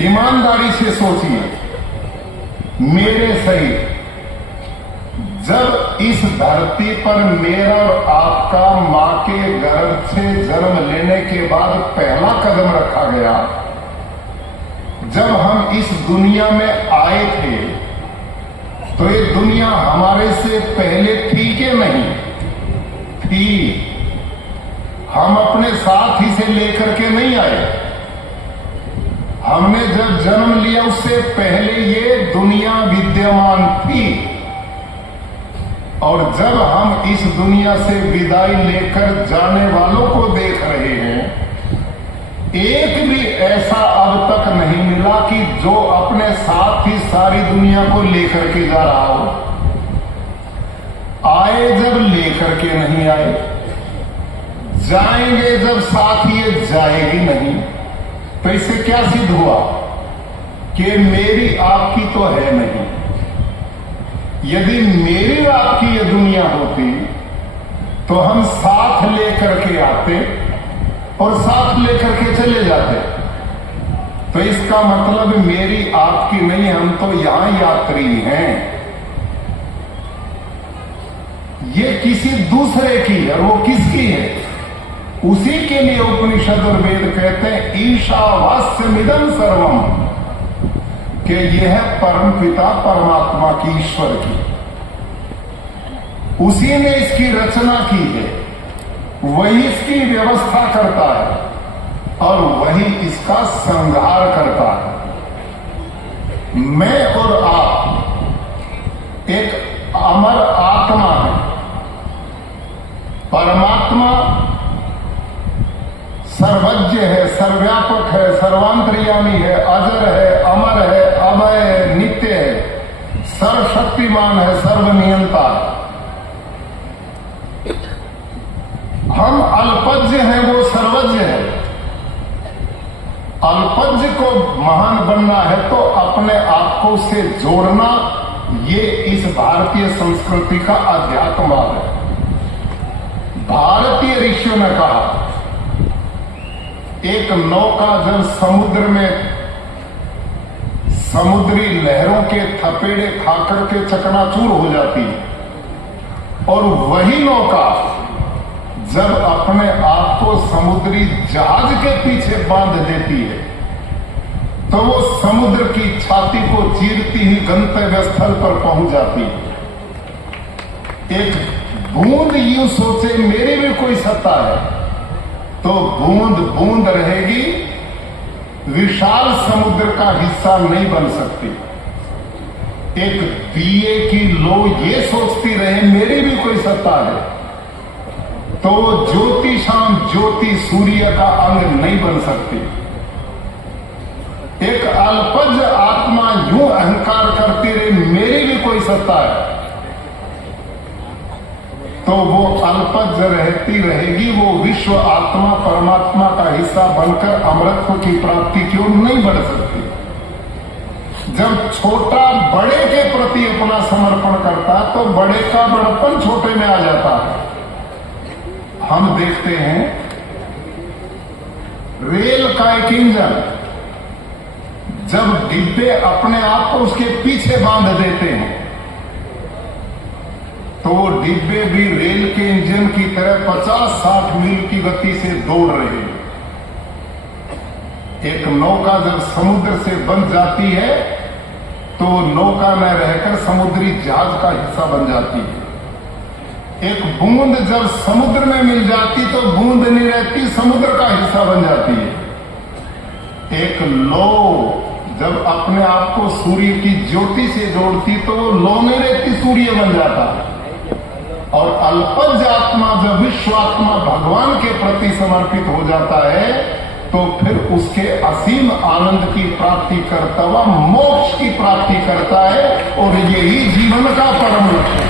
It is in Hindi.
ईमानदारी से सोचिए, मेरे सहित जब इस धरती पर मेरा और आपका मां के गर्भ से जन्म लेने के बाद पहला कदम रखा गया, जब हम इस दुनिया में आए थे तो ये दुनिया हमारे से पहले थी कि नहीं थी? हम अपने साथ ही से लेकर के नहीं आए। हमने जब जन्म लिया उससे पहले ये दुनिया विद्यमान थी, और जब हम इस दुनिया से विदाई लेकर जाने वालों को देख रहे हैं, एक भी ऐसा अब तक नहीं मिला कि जो अपने साथ ही सारी दुनिया को लेकर के जा रहा हो। आए जब लेकर के नहीं आए, जाएंगे जब साथ ये जाएगी नहीं, तो इससे क्या सिद्ध हुआ कि मेरी आपकी तो है नहीं। यदि मेरी आपकी ये दुनिया होती तो हम साथ लेकर के आते और साथ लेकर के चले जाते। तो इसका मतलब मेरी आपकी नहीं, हम तो यहां यात्री हैं। ये किसी दूसरे की है, वो किसकी है? उसी के लिए उपनिषद और वेद कहते हैं ईशावास्यमिदं सर्वम, कि यह है परम पिता परमात्मा की, ईश्वर की। उसी ने इसकी रचना की है, वही इसकी व्यवस्था करता है और वही इसका संहार करता है। मैं और आप एक अमर आत्मा है। परमात्मा सर्वज्ञ है, सर्वव्यापक है, सर्वांतर्यामी है, अजर है, अमर है, अभय है, नित्य है, सर्वशक्तिमान है, सर्वनियंता है। हम अल्पज्ञ हैं, वो सर्वज्ञ है। अल्पज्ञ को महान बनना है तो अपने आप को से जोड़ना, ये इस भारतीय संस्कृति का अध्यात्मवाद है। भारतीय ऋषियों ने कहा, एक नौका जब समुद्र में समुद्री लहरों के थपेड़े खाकर के चकनाचूर हो जाती है, और वही नौका जब अपने आप को समुद्री जहाज के पीछे बांध देती है तो वो समुद्र की छाती को चीरती ही गंतव्य स्थल पर पहुंच जाती है। एक बूंद यूं सोचे मेरी भी कोई सत्ता है, तो बूंद बूंद रहेगी, विशाल समुद्र का हिस्सा नहीं बन सकती। एक दिए की लो ये सोचती रहे मेरी भी कोई सत्ता है, तो ज्योतिषाम ज्योति सूर्य का अंग नहीं बन सकती। एक अल्पज्ञ आत्मा यूं अहंकार करती रहे मेरी भी कोई सत्ता है, तो वो अल्पज्ञ रहती रहेगी, वो विश्व आत्मा परमात्मा का हिस्सा बनकर अमृतत्व की प्राप्ति की ओर नहीं बढ़ सकती। जब छोटा बड़े के प्रति अपना समर्पण करता तो बड़े का बड़पन छोटे में आ जाता है। हम देखते हैं रेल का एक इंजन जब डिब्बे अपने आप को उसके पीछे बांध देते हैं तो वो डिब्बे भी रेल के इंजन की तरह 50-60 मील की गति से दौड़ रहे हैं। एक नौका जब समुद्र से बन जाती है तो नौका में रहकर समुद्री जहाज का हिस्सा बन जाती है। एक बूंद जब समुद्र में मिल जाती तो बूंद नहीं रहती, समुद्र का हिस्सा बन जाती है। एक लौ जब अपने आप को सूर्य की ज्योति से जोड़ती तो वो लौ नहीं रहती, सूर्य बन जाता है। और अल्पज्ञ आत्मा जब विश्वात्मा भगवान के प्रति समर्पित हो जाता है तो फिर उसके असीम आनंद की प्राप्ति करता हुआ मोक्ष की प्राप्ति करता है, और यही जीवन का परम लक्ष्य है।